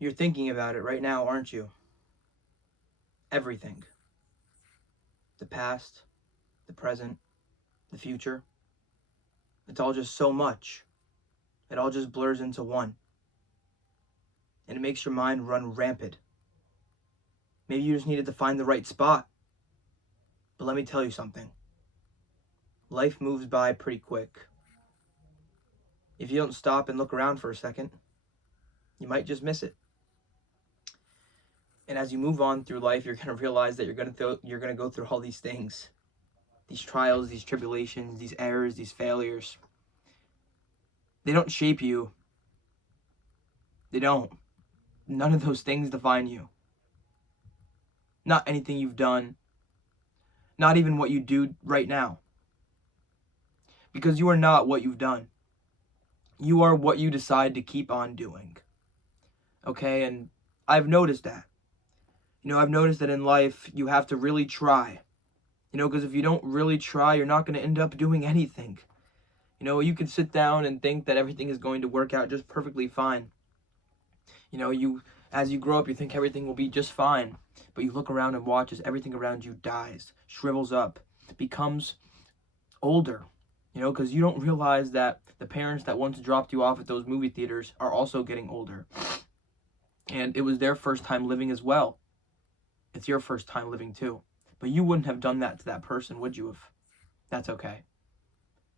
You're thinking about it right now, aren't you? Everything. The past, the present, the future. It's all just so much. It all just blurs into one. And it makes your mind run rampant. Maybe you just needed to find the right spot. But let me tell you something. Life moves by pretty quick. If you don't stop and look around for a second, you might just miss it. And as you move on through life, you're going to realize that you're going to go through all these things. These trials, these tribulations, these errors, these failures. They don't shape you. They don't. None of those things define you. Not anything you've done. Not even what you do right now. Because you are not what you've done. You are what you decide to keep on doing. Okay, and I've noticed that. I've noticed that in life, you have to really try. Because if you don't really try, you're not going to end up doing anything. You could sit down and think that everything is going to work out just perfectly fine. As you grow up, you think everything will be just fine. But you look around and watch as everything around you dies, shrivels up, becomes older. Because you don't realize that the parents that once dropped you off at those movie theaters are also getting older. And it was their first time living as well. It's your first time living too. But you wouldn't have done that to that person, would you have? That's okay.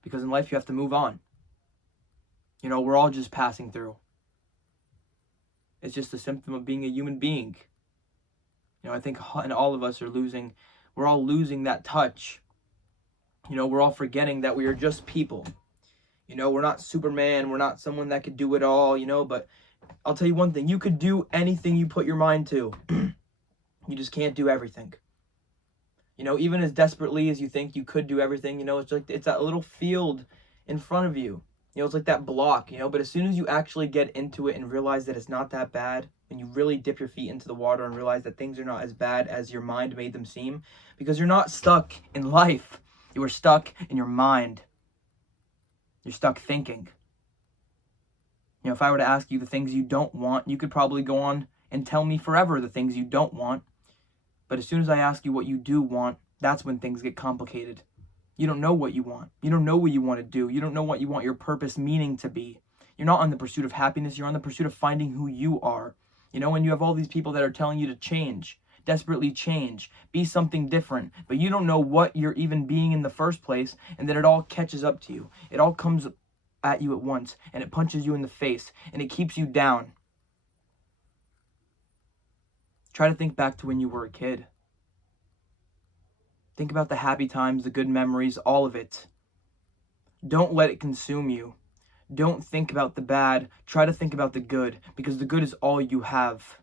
Because in life you have to move on. We're all just passing through. It's just a symptom of being a human being. I think all of us we're all losing that touch. We're all forgetting that we are just people. We're not Superman, we're not someone that could do it all, but I'll tell you one thing, you could do anything you put your mind to. You just can't do everything. Even as desperately as you think you could do everything, it's that little field in front of you. It's like that block, but as soon as you actually get into it and realize that it's not that bad, and you really dip your feet into the water and realize that things are not as bad as your mind made them seem, because you're not stuck in life. You are stuck in your mind. You're stuck thinking. If I were to ask you the things you don't want, you could probably go on and tell me forever the things you don't want. But as soon as I ask you what you do want, that's when things get complicated. You don't know what you want. You don't know what you want to do. You don't know what you want your purpose meaning to be. You're not on the pursuit of happiness. You're on the pursuit of finding who you are. And you have all these people that are telling you to change, desperately change, be something different. But you don't know what you're even being in the first place, and then it all catches up to you. It all comes at you at once, and it punches you in the face, and it keeps you down. Try to think back to when you were a kid. Think about the happy times, the good memories, all of it. Don't let it consume you. Don't think about the bad. Try to think about the good, because the good is all you have.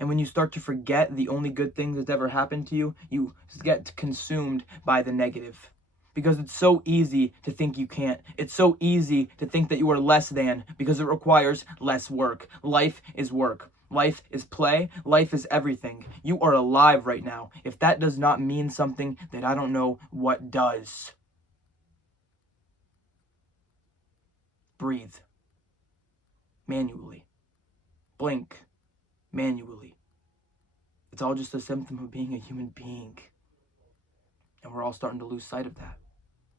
And when you start to forget the only good things that's ever happened to you, you get consumed by the negative. Because it's so easy to think you can't. It's so easy to think that you are less than, because it requires less work. Life is work. Life is play. Life is everything. You are alive right now. If that does not mean something, then I don't know what does. Breathe. Manually. Blink. Manually. It's all just a symptom of being a human being. And we're all starting to lose sight of that.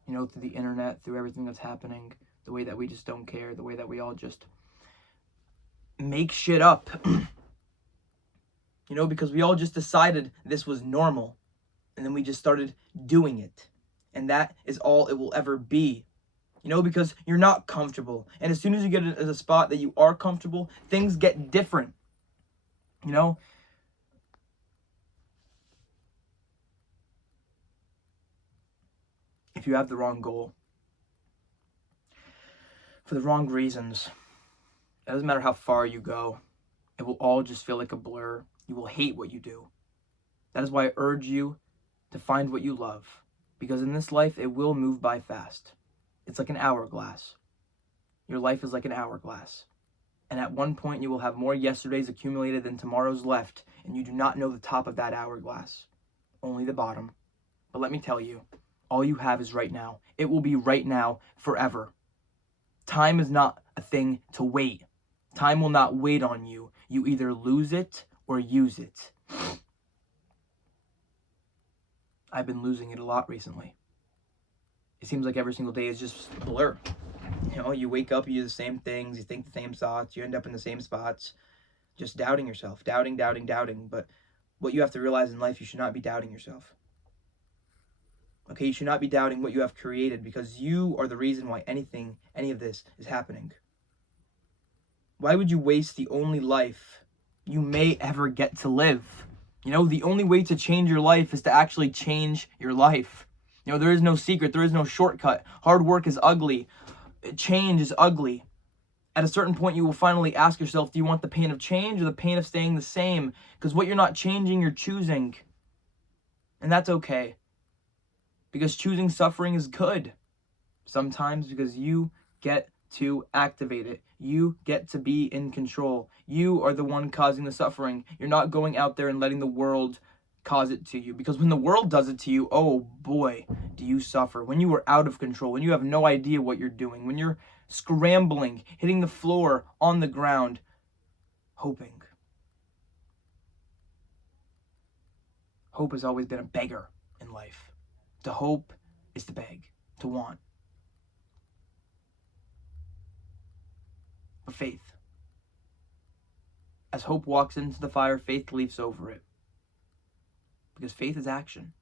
Through the internet, through everything that's happening, the way that we just don't care, the way that we all just make shit up. Because we all just decided this was normal. And then we just started doing it. And that is all it will ever be. Because you're not comfortable. And as soon as you get in a spot that you are comfortable, things get different. If you have the wrong goal, for the wrong reasons, it doesn't matter how far you go, it will all just feel like a blur. You will hate what you do. That is why I urge you to find what you love, because in this life, it will move by fast. It's like an hourglass. Your life is like an hourglass. And at one point, you will have more yesterdays accumulated than tomorrows left, and you do not know the top of that hourglass, only the bottom. But let me tell you, all you have is right now. It will be right now forever. Time is not a thing to wait. Time will not wait on you. You either lose it or use it. I've been losing it a lot recently. It seems like every single day is just a blur. You know, you wake up, you do the same things, you think the same thoughts, you end up in the same spots, just doubting yourself, doubting. But what you have to realize in life, you should not be doubting yourself. Okay, you should not be doubting what you have created, because you are the reason why any of this is happening. Why would you waste the only life you may ever get to live? You know, the only way to change your life is to actually change your life. You know, there is no secret, there is no shortcut. Hard work is ugly. Change is ugly. At a certain point, you will finally ask yourself, do you want the pain of change or the pain of staying the same? Because what you're not changing, you're choosing. And that's okay. Because choosing suffering is good. Sometimes because you get to activate it. You get to be in control. You are the one causing the suffering. You're not going out there and letting the world cause it to you. Because when the world does it to you, oh boy, do you suffer. When you are out of control, when you have no idea what you're doing, when you're scrambling, hitting the floor, on the ground, hoping. Hope has always been a beggar in life. To hope is to beg, to want. But faith. As hope walks into the fire, faith leaps over it. Because faith is action.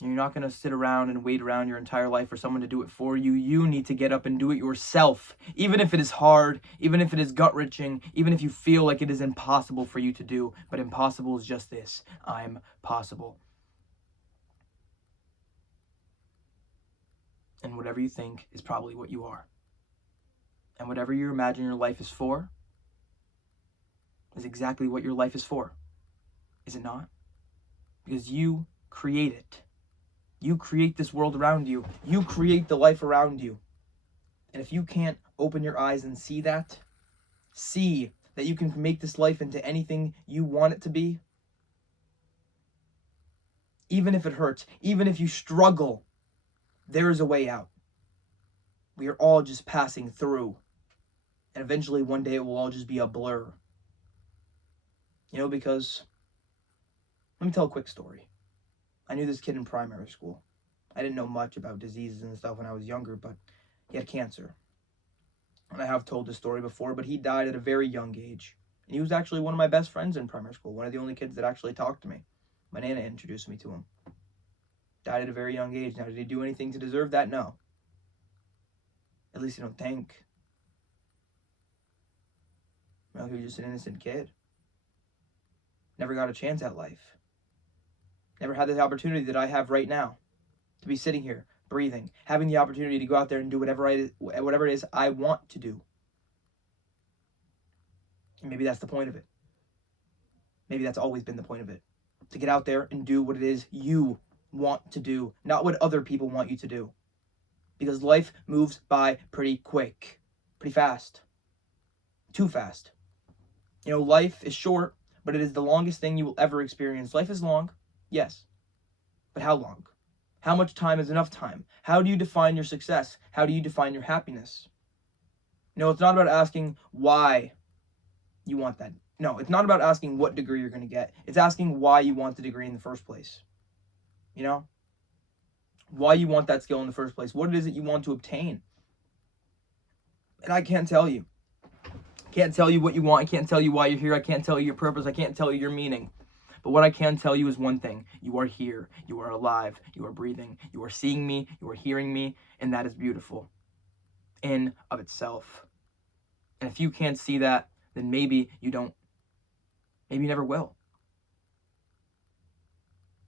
You're not going to sit around and wait around your entire life for someone to do it for you. You need to get up and do it yourself. Even if it is hard, even if it is gut-wrenching, even if you feel like it is impossible for you to do. But impossible is just this. I'm possible. And whatever you think is probably what you are. And whatever you imagine your life is for is exactly what your life is for. Is it not? Because you create it. You create this world around you. You create the life around you. And if you can't open your eyes and see that you can make this life into anything you want it to be, even if it hurts, even if you struggle, there is a way out. We are all just passing through. And eventually one day it will all just be a blur. You know, because, let me tell a quick story. I knew this kid in primary school. I didn't know much about diseases and stuff when I was younger, but he had cancer. And I have told this story before, but he died at a very young age. And he was actually one of my best friends in primary school, one of the only kids that actually talked to me. My Nana introduced me to him. Died at a very young age. Now, did he do anything to deserve that? No. At least I don't think. Well, he was just an innocent kid. Never got a chance at life. Never had the opportunity that I have right now. To be sitting here, breathing, having the opportunity to go out there and do whatever it is I want to do. And maybe that's the point of it. Maybe that's always been the point of it. To get out there and do what it is you want to do, not what other people want you to do. Because life moves by pretty quick, pretty fast. Too fast. You know, life is short, but it is the longest thing you will ever experience. Life is long, yes. But how long? How much time is enough time? How do you define your success? How do you define your happiness? No, it's not about asking why you want that. No, it's not about asking what degree you're going to get. It's asking why you want the degree in the first place. You know? Why you want that skill in the first place. What it is that you want to obtain. And I can't tell you. I can't tell you what you want. I can't tell you why you're here. I can't tell you your purpose. I can't tell you your meaning. But what I can tell you is one thing. You are here. You are alive. You are breathing. You are seeing me. You are hearing me. And that is beautiful in of itself. And if you can't see that, then maybe you don't. Maybe you never will.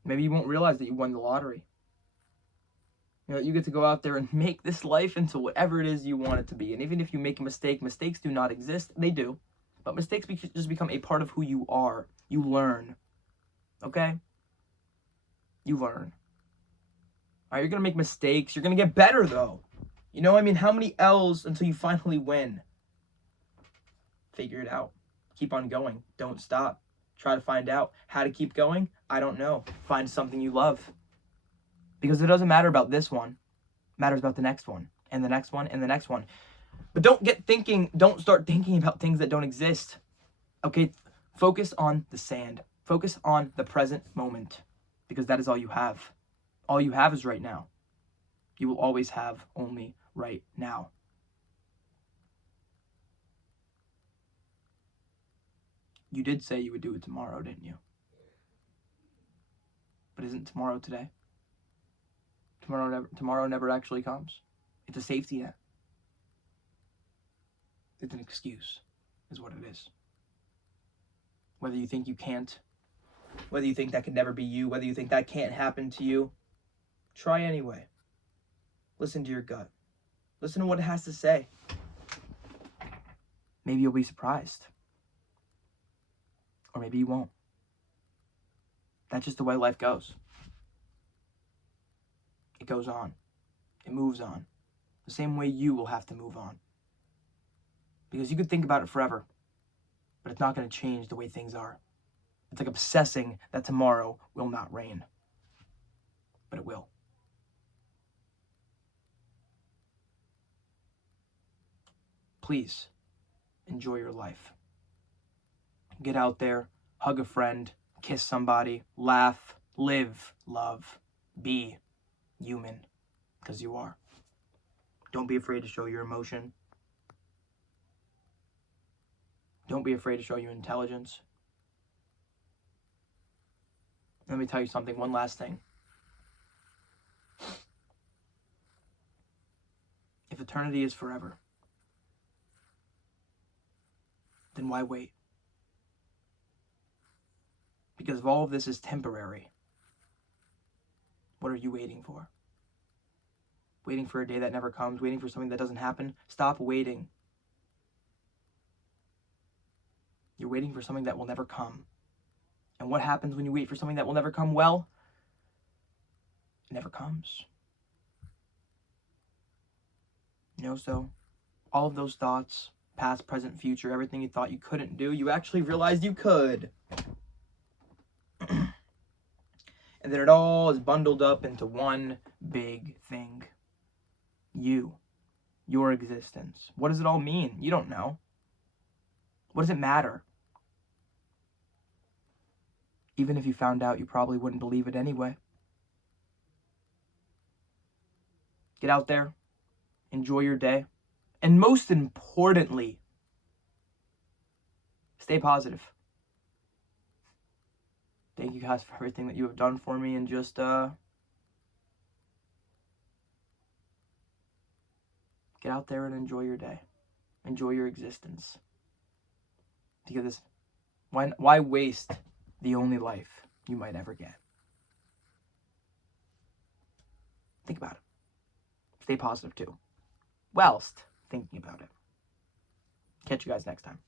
Maybe you won't realize that you won the lottery. You know, you get to go out there and make this life into whatever it is you want it to be. And even if you make a mistake, mistakes do not exist. They do. But mistakes just become a part of who you are. You learn. Okay? You learn. All right, you're going to make mistakes. You're going to get better, though. You know, I mean, how many L's until you finally win? Figure it out. Keep on going. Don't stop. Try to find out how to keep going. I don't know. Find something you love. Because it doesn't matter about this one. It matters about the next one. And the next one. And the next one. But don't start thinking about things that don't exist. Okay? Focus on the sand. Focus on the present moment, because that is all you have. All you have is right now. You will always have only right now. You did say you would do it tomorrow, didn't you? But isn't tomorrow today? Tomorrow never actually comes. It's a safety net. It's an excuse, is what it is. Whether you think you can't, whether you think that could never be you, whether you think that can't happen to you, try anyway. Listen to your gut. Listen to what it has to say. Maybe you'll be surprised. Or maybe you won't. That's just the way life goes. It goes on. It moves on. The same way you will have to move on. Because you could think about it forever, but it's not going to change the way things are. It's like obsessing that tomorrow will not rain. But it will. Please, enjoy your life. Get out there, hug a friend, kiss somebody, laugh, live, love, be human, because you are. Don't be afraid to show your emotion. Don't be afraid to show your intelligence. Let me tell you something, one last thing. If eternity is forever, then why wait? Because if all of this is temporary, what are you waiting for? Waiting for a day that never comes, waiting for something that doesn't happen? Stop waiting. You're waiting for something that will never come. And what happens when you wait for something that will never come? Well, it never comes. So all of those thoughts, past, present, future, everything you thought you couldn't do, you actually realized you could. And then it all is bundled up into one big thing. You. Your existence. What does it all mean? You don't know. What does it matter? Even if you found out, you probably wouldn't believe it anyway. Get out there. Enjoy your day. And most importantly, stay positive. Thank you guys for everything that you have done for me, and just get out there and enjoy your day. Enjoy your existence. Because why waste the only life you might ever get? Think about it. Stay positive too, whilst thinking about it. Catch you guys next time.